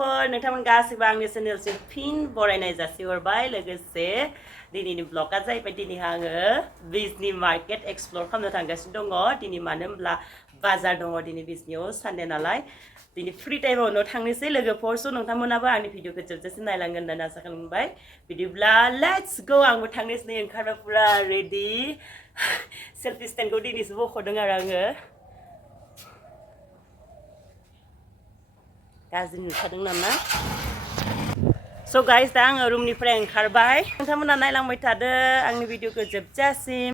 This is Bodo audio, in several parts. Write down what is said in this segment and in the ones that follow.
लोगोफोर नोंथांमोन गासिबो आंनि चेनेलसिम फिन बरायनाय जासिहरबाय लोगोसे दिनैनि ब्लगआ जाहैबाय दिनै आङो बिजनि मार्केट एक्सप्लर खालामनो थांगासिनो दङ दिनै मानो होनब्ला बाजार दङ दिनै बिजनियाव सानडे नालाय दिनै फ्रि टाइमाव न' थांनोसै लोगोफोर स' नोंथांमोनाबो आंनि भिडिअखौ जोबजासिम नायलांगोन होननानै आसा खालामबाय बिदिब्ला लेट्स गो आंबो थांनोसै ओंखारबा पुरा रेडि सेल्फि स्टेन्डखौ दिनैसो बख'दों आरो आङो गाज्रि नुखादों नामा स' गाइस दा आङो रुमनिफ्राय ओंखारबाय नोंथांमोना नायलांबाय थादो आंनि भिडिअखौ जोबजासिम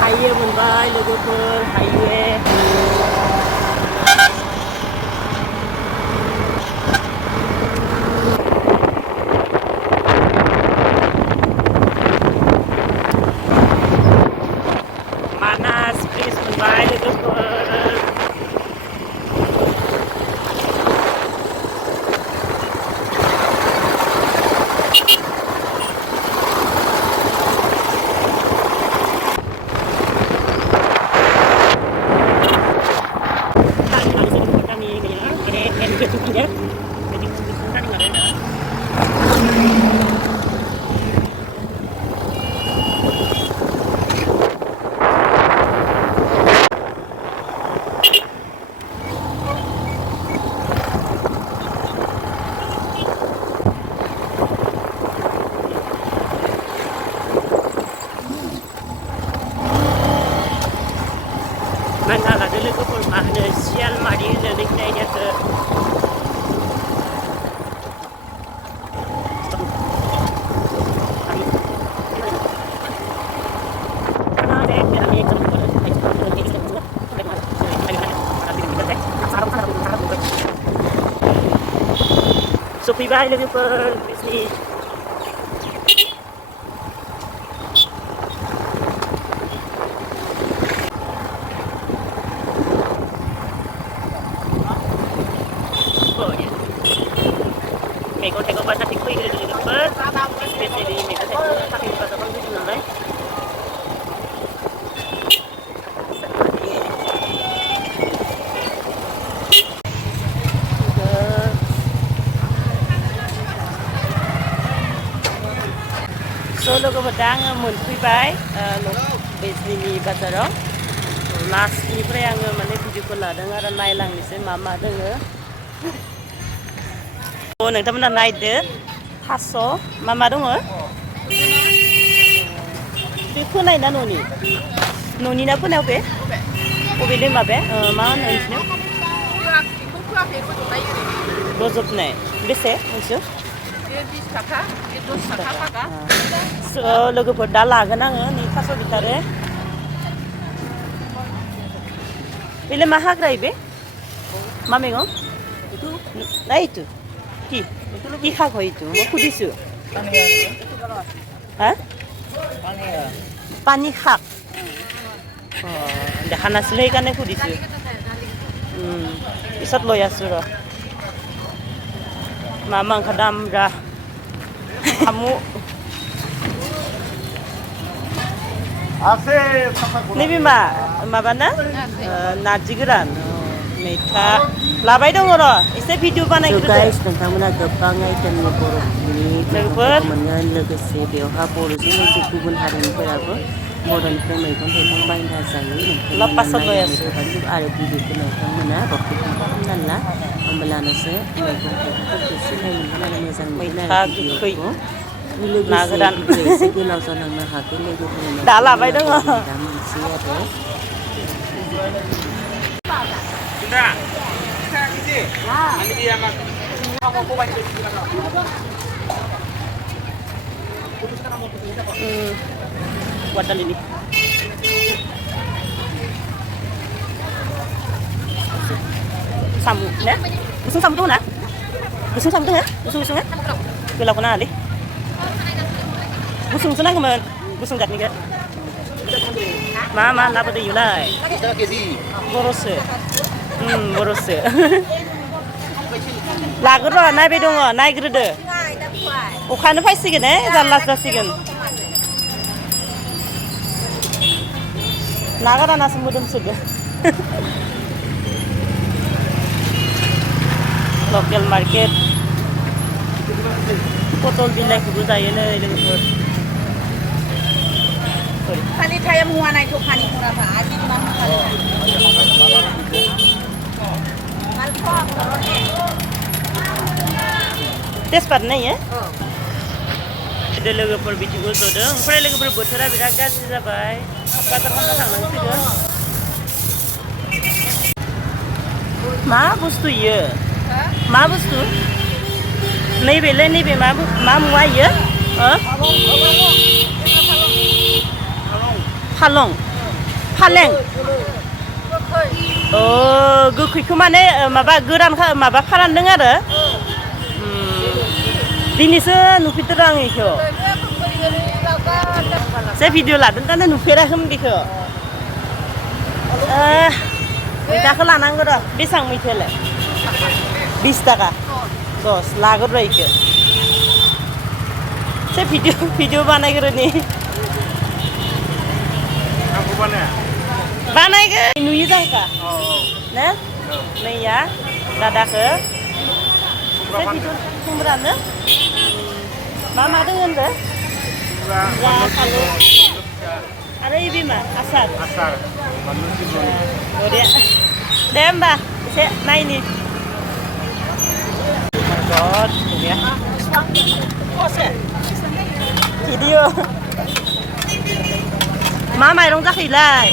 हायो मोनबाय लोगोफोर हायो मानास ब्रिज मोनबाय लोगोफोर नायना लादो लोगोफोर मा होनो सियालमारि होनो नोंसिनि जायगाखौ सफैबाय लोगोफोर बिजनि मैगं थाइगं बाजारथिं फैग्रोदो लोगोफोर स्पेसियेलि मैगं थाइगं थाखाय बाजाराव फैदों नालाय स' लोगोफोर दा आङो मोनफैबाय बिजनिनि बाजाराव लास्टनिफ्राय आङो माने भिडिअखौ लादों आरो नायलांनोसै मा मा दोङो नोंथांमोना नायदो थास' मा मा दङ बे फोनाय ना न'नि ना फोनायाव बे बबे माबे मा होनो नोंसिनियाव रजबनाय बेसे नोंसोर 20 थाखा 10 थाखा फागा लोगोफोर दा लागोन आङो नै थास' बिथारो बेलाय मा हाग्रा बे मा मैगं নাই এইটো কি শাক হয় এইটো মই সুধিছোঁ হা পানী শাক অঁ দেখা নাছিলোঁ সেইকাৰণে সুধিছোঁ পিছত লৈ আছোঁ ৰ मा मा ओंखारदों आमब्रा साम' नैबे माबाना नारजि गोरान मैथा लाबाय दङ र' एसे भिडिअ बानायग्रोदो गाइस नोंथांमोना गोबां आइटेमनि बर'फोरनि मैगंफोरखौ मोनगोन लोगोसे बेवहाय बर'जों लोगोसे गुबुन हारिनिफोराबो बर'निफ्राय मैगं थाइगं बायना जायो नोंथांमोना आरो भिडिअखौ नोंथांमोना रखम खालामना ला होमब्लानोसो मैगं थाइगंफोरखौ एसे मोनगोन आरो मोजां मोनगोन आरो भिडिअखौ लोगोसे एसे गोलाव जालांनो हागौ लोगोफोरनो दा लाबाय दङ दा मोनसे आरो Wadah ini. Samu, ya? Busung samu tuh na? Busung samu tuh ya? Busung-busungnya? Gula kena ali. Busung senang kemen. Busung gat nih ga? Mama, lapa deh yulai. Boros. Boros. Lagu naik bedong, naik gerede. Oखानो फैसिगोन जारला जासिगोन ना गोरानासो मोदोमसोगो लकेल मार्केट पटल बिलाइखौबो जायो नै लोगोफोर खालि थाया मुवा नाय दखानि खराफा आजि मा तेजपात नायो लोगोफोर बिदिबो जदों ओमफ्राय लोगोफोर बोथोरा बिराद गाज्रि जाबाय बाजार खालामनो थांनांसिगोन मा बुस्थु इयो मा बुस्थु नैबेलाय नैबे मा मुवा इयो फालं फालें अ गोखैखौ माने माबा गोरान माबा फोरानदों आरो दिनैसो नुफेरदों आं बेखौ जे भिडिअ लादों दानो नुफेराखैमोन बेखौ मैथाखौ लानांगौ र' बेसेबां मैथायालाय 20 थाखा 10 लागोन र' बेखौ जे भिडिअ बानायग्रोनि बानायगोन नुयो जांखा ना नैया दादाखौ जे भिडिअ खुमब्रानो मा दङ होनदो फालु आरो इबे मा आसार बरिया दे होमबा एसे नायनि भिडिअ मा माइरं जाखैलाय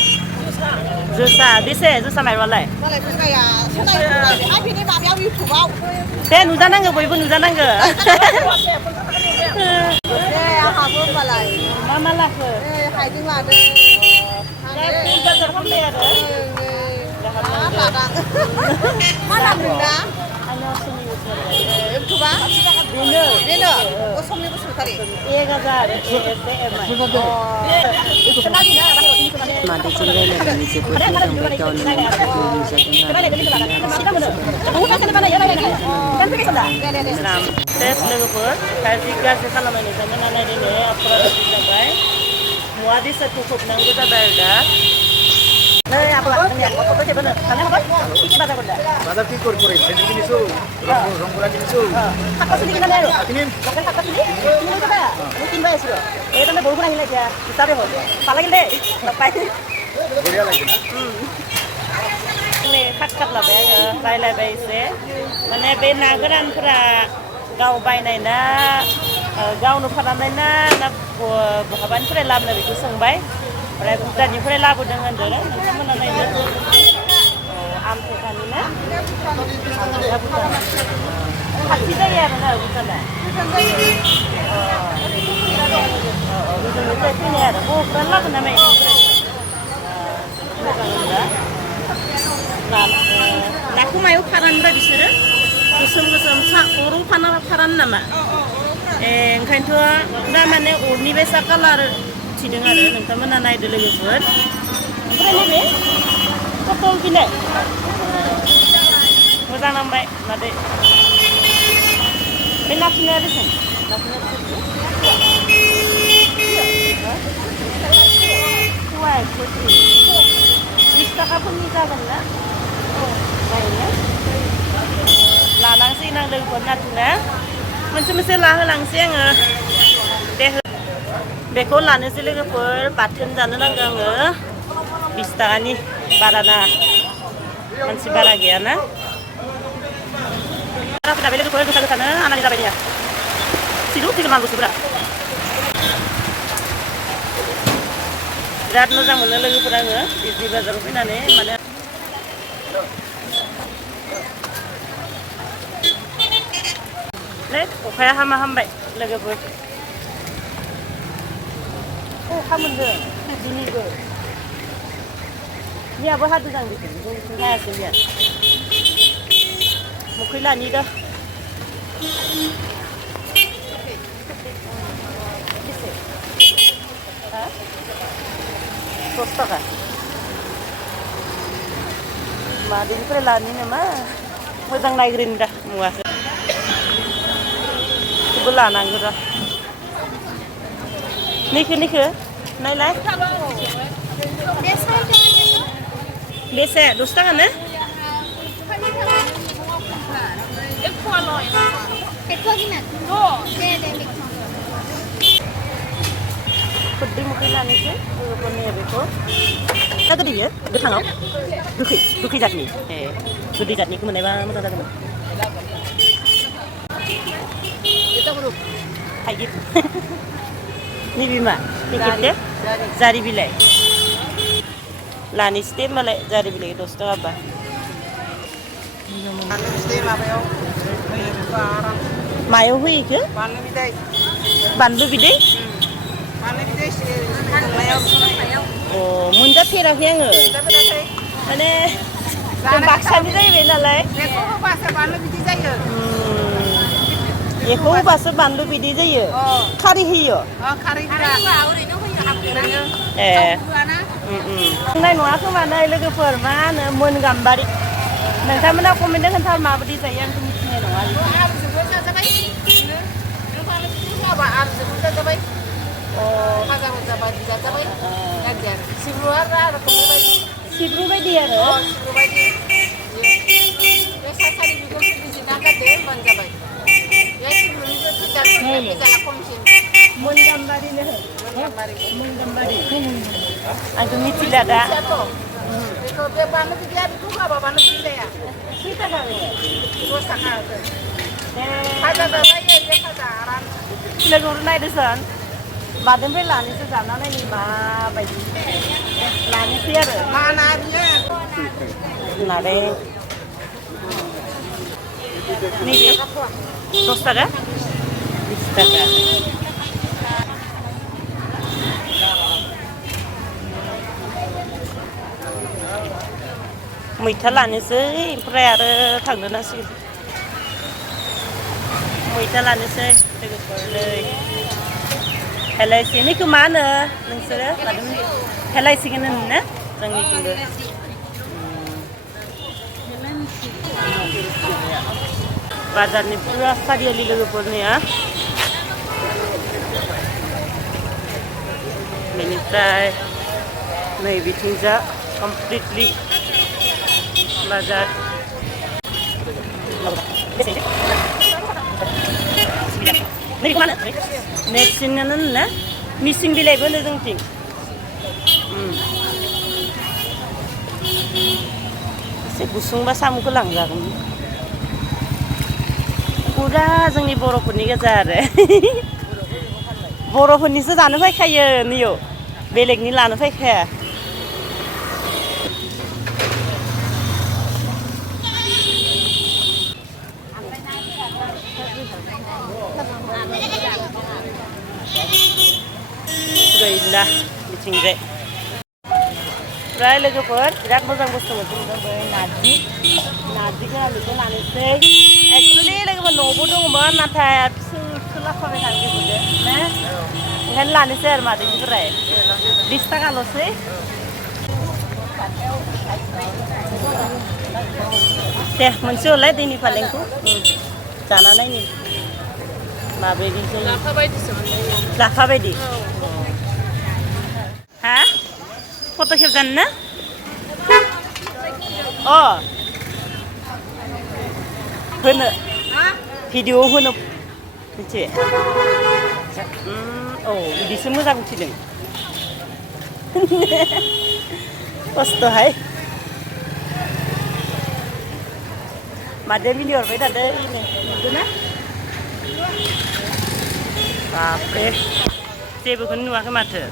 जोसा बेसे जोसा माइरंआलाय दे नुजानांगौ बयबो नुजानांगौ मा लाखो हाइजें लादों बाजार खालामबाय आरो मा लादों दा इउटुबा बेनो असमनि बसुमतारी 1000 मादैजों रायलायनानै जोबोद मोजां मोनबाय गावनि लोगोफोर गाज्रि खालामनायनिफ्रायनो नायदिनो अपराध जाबाय मुवा बेसादखौ खोबनांगौ जाबाय आरो दा नै आबा कत जेबो थांनो हाबाय কি বাজার করলা বাজার কি করে সেদিন কিনিছো রংপুরা কিনিছো শাক-পাচলি কিনা নাই আৰু কিনিম লোকেল শাক-পাচলি কিনিম দাদা মই কিনবা আছিলো এই তুমি বৰষুণ আহিলে এতিয়া হিচাপে হ'ল ভাল লাগিল দেই নাপাই বঢ়িয়া লাগে না মানে শাক लाबाय आङो रायलायबाय एसे माने बे ना गोरानफोरा गाव बायनाय ना गावनो फोराननाय ना बहाबानिफ्राय लाबोनाय बेखौ सोंबाय ओमफ्राय भुटाननिफ्राय लाबोदों होनदों नोंथांमोना नायदो आमथेखानि ना भुटान खाथि जायो आरो ना भुटाना गोजौनिफ्राय फैनाय आरो बर'फ्रानो लाबोना मायनिफ्राय मोजां होनबा नाखौ मायाव फोरानबाय बिसोरो गोसोम अराव फोरानो नामा ओंखायनोथ' दा माने अरनि बायसा कालार थिदों आरो नोंथांमोना नायदो लोगोफोर ओमफ्राय नैबे पटल बिलाइ मोजां नांबाय मादै बे नाथुरनाया बेसेबां फुवा 20 थाखाफोरनि जागोन ना नायनो लानांसिगोन आं लोगोफोर नाथुरना मोनसे लाहोलांसै आङो बेखौ लानोसै लोगोफोर बाथोन जानो नांगौ आङो 20 थाखानि बारा ना मानसि बारा गैयाना बारा बे लोगोफोर गोसा आनानै जाबाय निया सिरु थैगोन मा बुस्थुफोरा बिराद मोजां मोनो लोगोफोर आङो बिजनि बाजाराव फैनानै माने अखाया हामबाय लोगोफोर अखा मोनदों दिनैबो मैयाबो हादों बेखौ जोंनिथिं हायाखै मैया मोखैलानि दा बेसे 10 थाखा मादैनिफ्राय लानि नामा मोजां नायग्रोनि दा मुवाखौ बेखौबो लानांगौ र' नैखो नायलाय बेसे 10 थाखा ना खुदै मुखै लानोसै लोगोफोरनि बेखौ दा गोदै बियो गोथाङाव गोखै जातनि गोदै जातनिखौ मोननायबा मोजां जागौमोन थाइगिर नैबे मा पेकेट जारि बिलाइ लानोसै दे होमबालाय जारि बिलाइ 10 थाखा बा मायाव होयो इखो बानलु बिदै मोनजाफेराखै आङो माने बाक्सानि जाहैबाय नालाय बेखौ होबासो बानलु बिदै जायो खारै होयो बुंनाय नङा खोमा नै लोगोफोर मा होनो मोन गाम्बारि नोंथांमोना कमेन्टआव खोन्था माबायदि जायो आंथ' मिथिनाय नङा सिब्रु बायदि आरो मोन गाम्बारि आंथ' मिथिला दा लोगोफोर नायदोसन मादैनिफ्राय लानोसो जाना नायनि माबायदि लानोसै आरो नारें नैबे 10 थाखा 20 थाखा मैथा लानोसै ओमफ्राय आरो थांनो नांसिगोन मैथा लानोसै लोगोफोर नै हेलायसि नैखौ मा होनो नोंसोरो हेलायसिगोन होनो जोंनिथिंबो बाजारनि पुरा सारियालि लोगोफोरनिया बेनिफ्राय नै बिथिंजा कमप्लिटलि बाजार नेक्सिनानो ना मिसिं बिलाइबो होनो जोंथिं एसे गुसुंबा साम'खौ लांजागोन पुरा जोंनि बर'फोरनि गोजा आरो बर'फोरनिसो जानो फैखायो नैयाव बेलेगनि लानो फैखाया गैला बिथिंजाय ओमफ्राय लोगोफोर बिराद मोजां बुस्थु मोनसे बै नारजिखौ बेखौ लानोसै एक्सुवेलि लोगोफोर न'आवबो दङमोन नाथाय सोलाफाबाय थानो गेजेरजों ना ओंखायनो लानोसै आरो मादैनिफ्राय 20 थाखाल'सै दे मोनसे हरलाय दैनि फालेंखौ जाना नायनि माबायदि जायो लाफा बायदि हा फट' खेबजानो ना होनो भिडिअ होनो मिथिबाय बिदिसो मोजां उथिदों खस्थ'हाय मादे भिडिअ हरबाय थादों नुदोंना बापरे जेबोखौनो नुवाखै माथो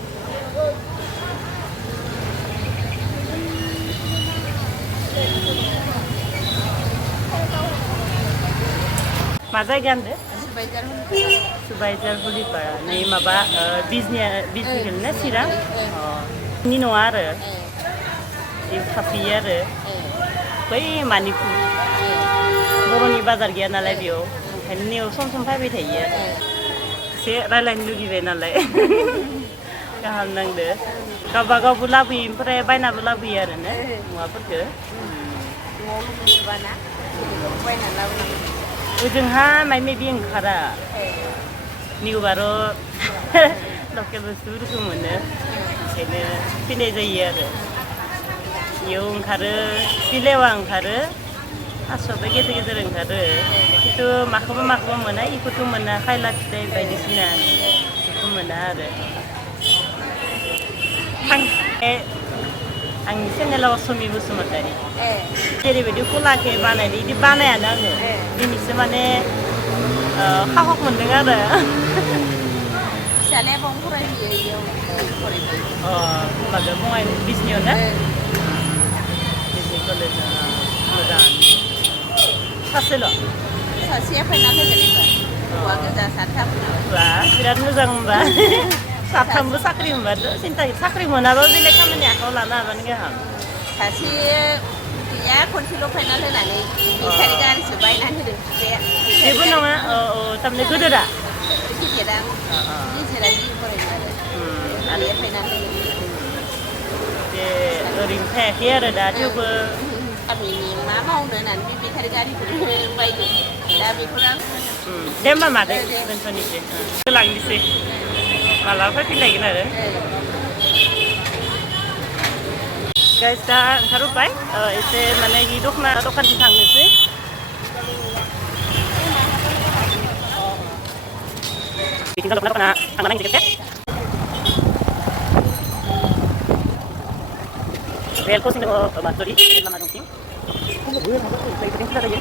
मा जायगा होनदो सुबाइजार हुलिपारा नै माबा बिजनि ना चिरां नि नङा आरो थाफैयो आरो बै मानिपुर बर'नि बाजार गैया नालाय बेयाव ओंखायनो नैयाव सम फैबाय थायो एसे रायज्लायनो लुगैबाय नालाय गाहाम नांदो गावबा गावबो लाबोयो ओमफ्राय बायनाबो लाबोयो आरो ना मुवाफोरखौ ओजोंहा माइ माबि ओंखारा निउ बार' लकेल बुस्थुफोरखौ मोनो बेखायनो फैनाय जायो आरो इयाव ओंखारो बिलेवा ओंखारो थास'बो गेजेर गेजेर ओंखारो खिन्थु माखौबा मोना इखौथ' मोना खायला फिथाइ बायदिसिना बेखौ मोना आरो आंनि चेनेलाव असमि बसुमतारी जेरैबायदि खलाखै बानायदों बिदि बानायानो आङो दिनैसो माने साहस मोन्दों आरो फिसालाया बावनो फरायहैयो इयाव फरायहैयो माबायाव बङाइ बिजनियाव ना बिजनि कलेजाव मोजां सासेल' सासेया फैना फैगोन एबार हौवा गोजा साथाम बा बिराद मोजां होनबा साथामबो साख्रि मोनबाथ' सिन्था साख्रि मोनाबा बेलेग खामानि आखायाव लानो हाबानो गाहाम सासे गैया खनसेल' फाइनाल होनानै बेटारि गारिसो बायनानै होदों फिसाया जेबो नङा थारमाने गोदोरा गिदिरा गेजेरा जि फरायनो आरो फाइनाल होदों जे ओरैनो थायाखै आरो दा थेवबो गामिनि मा मावनो होननानै बे बेटारि गारिखौनो बायदों दा बेखौनो आं दे होमबा मादै दोनथ'नोसै लांनोसै मालाबा फैलायगोन आरो गाइस दा ओंखारबोबाय एसे माने इ दखानथिं थांनोसै बिथिं दखाना थांना नायनोसै खेबसे रेल क्रसिं दङ सरि लामा दंथिं बिथिं खुला जायो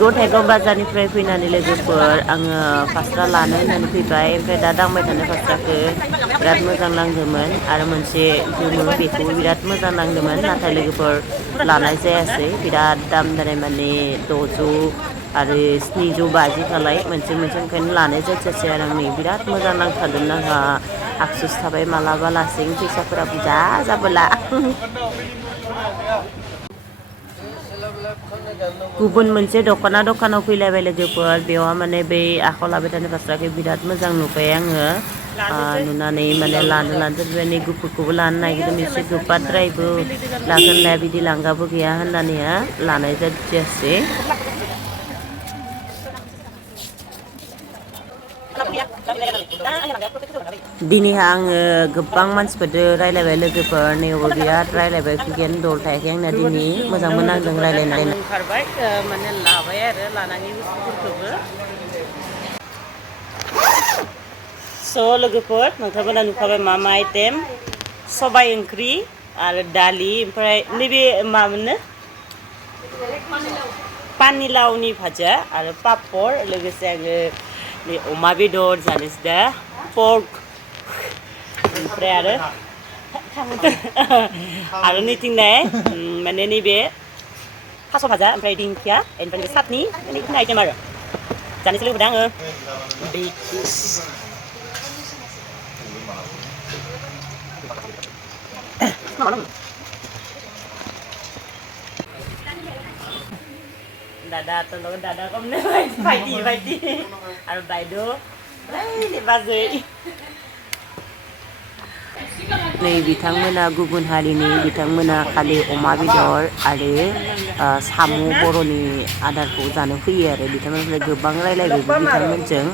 गथायगाव बाजारनिफ्राय फैनानै लोगोफोर आङो फास्रा लानो होननानै फैबाय ओमफ्राय दा दांबाय थानाय फास्राखौ बिराद मोजां नांदोंमोन आरो मोनसे गोमो बेखौबो बिराद मोजां नांदोंमोन नाथाय लोगोफोर लानाय जायासै बिराद दाम जानाय माने 600 आरो 750 खालाय मोनसे ओंखायनो लानाय जायासै आरो आंनि बिराद मोजां नांथारदोंमोन आंहा आफसुस थाबाय मालाबा लासें फैसाफोरा बुरजा जाबोला गुबुन मोनसे दखानाव फैलायबाय लोगोफोर बेयाव माने बै आखायाव लाबाय थानाय फास्राखौ बिराद मोजां नुबाय आङो नुनानै माने लानो जोबबाय गुफुरखौबो लानो नागिरदों एसे गोबाद्रायबो लागोन लाया बिदि लांगाबो गैया होननानै लानाय जायासै दिनैहा आङो गोबां मानसिफोरजों रायलायबाय लोगोफोर नैयावबो बिराद रायलायबाय खुगायानो दल थायाखै आंना दिनै मोजांबो नांदों रायलायनानै ओंखारबाय माने लाबाय आरो लानानै बुस्थुफोरखौबो स' लोगोफोर नोंथांमोना नुखाबाय मा आइटेम सबाइ ओंख्रि आरो दालि ओमफ्राय नैबे मामोननो पानिलावनि भाजा आरो पापर लोगोसे आङो नै अमा बेदर जानोसै दा पर्क ओमफ्राय आरो नैथिंनाय माने नैबे थास' भाजा ओमफ्राय दिंखिया ओमफ्राय सातनि बेखिनि आइटेम आरो जानोसै लोगोफोर आङो दादा कमने बायदि आरो बायद' बाजै नै बिथांमोना गुबुन हारिनि बिथांमोना खालि अमा बेदर आरो साम' बर'नि आदारखौ जानो फैयो आरो बिथांमोननिफ्राय गोबां रायलायबायबो बिथांमोनजों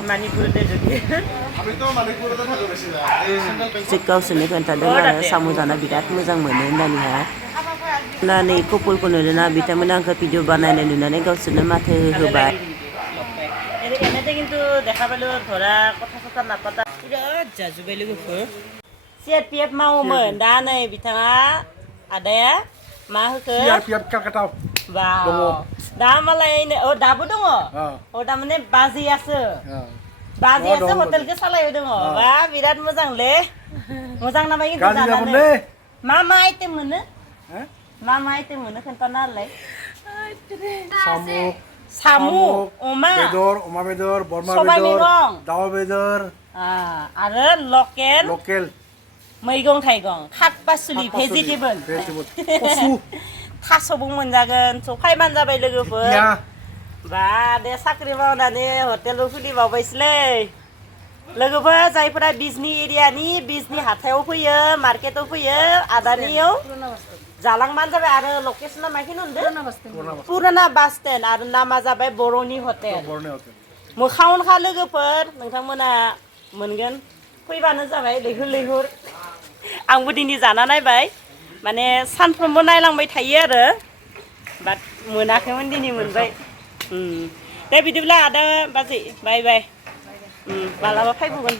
गावसोरनो खोन्थादों आरो साम' जाना बिराद मोजां मोनो होननानैहा नै कपुलखौ नुदोंना बिथांमोना आंखौ भिडिअ बानायनाय नुनानै गावसोरनो माथो होबाय কিন্তু দেখা পালো ধৰা কথা নাপাতা বিৰাট जाजुबाय लोगोफोर CRPF मावोमोन दा नै बिथाङा आदाया मा होखो CRPF कालकाटाव दा मालाय दाबो दङ थारमाने बाजैयासो हटेलखौ सालायबाय दङ बा बिराद मोजांलै मोजां नामा खिन्थु जानानै मा आइटेम मोनो मा आइटेम मोनो खोन्थाना होलाय साम' अमा बेदर बोरमा सबाय बेदर मैगं दाउ बेदर आरो लकेल मैगं थाइगं शाक पासुलि भेजिटेबल थास'बो मोनजागोन सफायबानो जाबाय लोगोफोर बा दे साख्रि मावनानै हटेलबो खुलिबावबायसैलै लोगोफोर जायफोरा बिजनि एरियानि बिजनि हाथायाव फैयो मार्केटाव फैयो आदानियाव जालांबानो जाबाय आरो लकेसना माखिनो होनदो पुराना पुराना बास स्टेन्ड आरो नामा जाबाय बर'नि हटेल बर'नि हटेल मोखावनखा लोगोफोर नोंथांमोना मोनगोन फैबानो जाबाय लैहोर लैहोर आंबो दिनै जाना नायबाय माने सानफ्रोमबो नायलांबाय थायो आरो बाट मोनाखैमोन दिनै मोनबाय दे बिदिब्ला आदा बाजै बाय बाय मालाबा फैबावगोन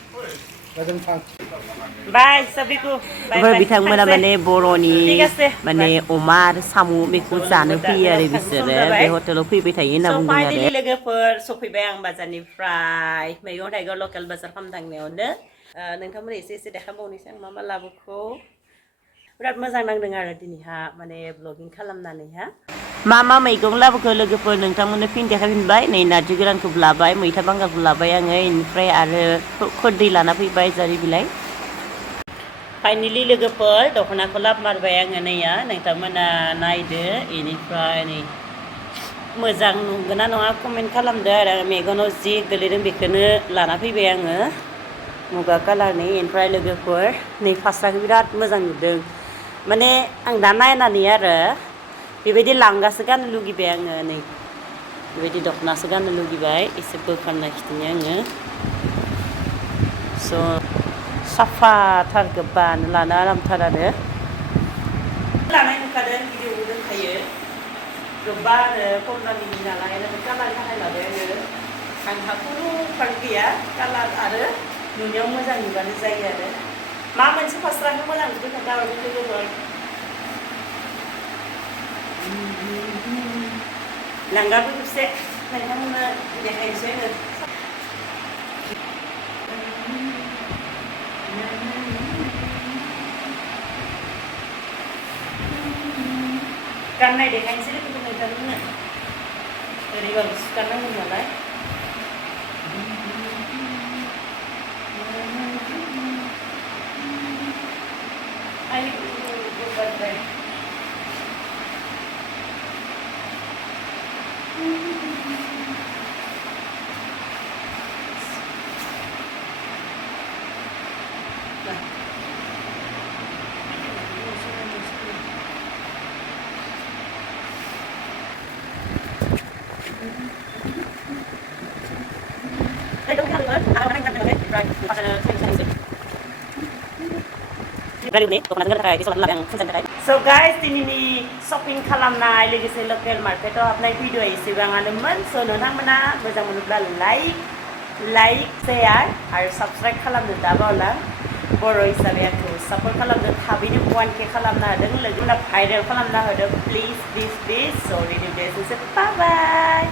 बाय साबिखु ओमफ्राय बिथांमोना माने बर'नि माने अमा आरो साम' बेखौ जानो फैयो आरो बिसोरो बे हटेलाव फैबाय थायो होनना बुंदों फाइनेलि आरो लोगोफोर सफैबाय आं बाजारनिफ्राय मैगं थाइगं लकेल बाजार खालामनो थांनायावनो नोंथांमोना एसे एसे देखाबावनोसै आं मा मा लाबोखौ बिराद मोजां नांदों आरो दिनैहा माने ब्लगिं खालामनानैहा मा मा मैगं लाबोखो लोगोफोर नोंथांमोननो फिन देखायफिनबाय नै नारजि गोरानखौ लाबाय मैथा बांगालखौ लाबाय आङो बेनिफ्राय आरो खोरदै लाना फैबाय जारि बिलाइ फाइनेलि लोगोफोर दख'नाखौ लाबोमारबाय आङो नैया नोंथांमोना नायदो बेनिफ्राय नै मोजां नंगौना नङा कमेन्ट खालामदो आरो मेगनाव जि गोलैदों बेखौनो लाना फैबाय आङो मुगा कालारनि ओमफ्राय लोगोफोर नै फास्राखौ बिराद मोजां नुदों माने आं दा नायनानै आरो बेबायदि लांगासो गाननो लुगैबाय आङो नै बेबायदि दख'नासो गाननो लुगैबाय एसे बोखारना खिथिनि आङो स' साफाथार गोबानो लानो आरामथार आरो लानाय नुखादों भिडिअबो दोनखायो गोबा आरो खम दामिनि नालाय कालारनि थाखाय लाबाय आङो आंहा खुनु फार्क गैया कालार आरो नुनायाव मोजां नुबानो जायो आरो मा मोनसे फास्राखौ मोजां नुदों खोन्थाहरदो लोगोफोर लांगाबो खेबसे नोंथांमोननो देखायनोसै आङो गाननाय देखायनोसै लोगोफोर नोंथांमोननो ओरैबाबो सुगारनांगौ नालाय So guys, दिनैनि शपिं खालामनाय लोगोसे लकेल मार्केटाव हाबनाय भिडिअ एसेबाङानोमोन स' नोंथांमोना मोजां मोनोब्ला लाइक शेयार आरो साबस्क्राइब खालामनो दाबावला बर' हिसाबै आंखौ सापर्ट खालामदों थाबैनो 1K खालामना होदों लोगोफोरा भाइरेल खालामना होदों प्लिज स' रिलि बेस्ट बाय बाय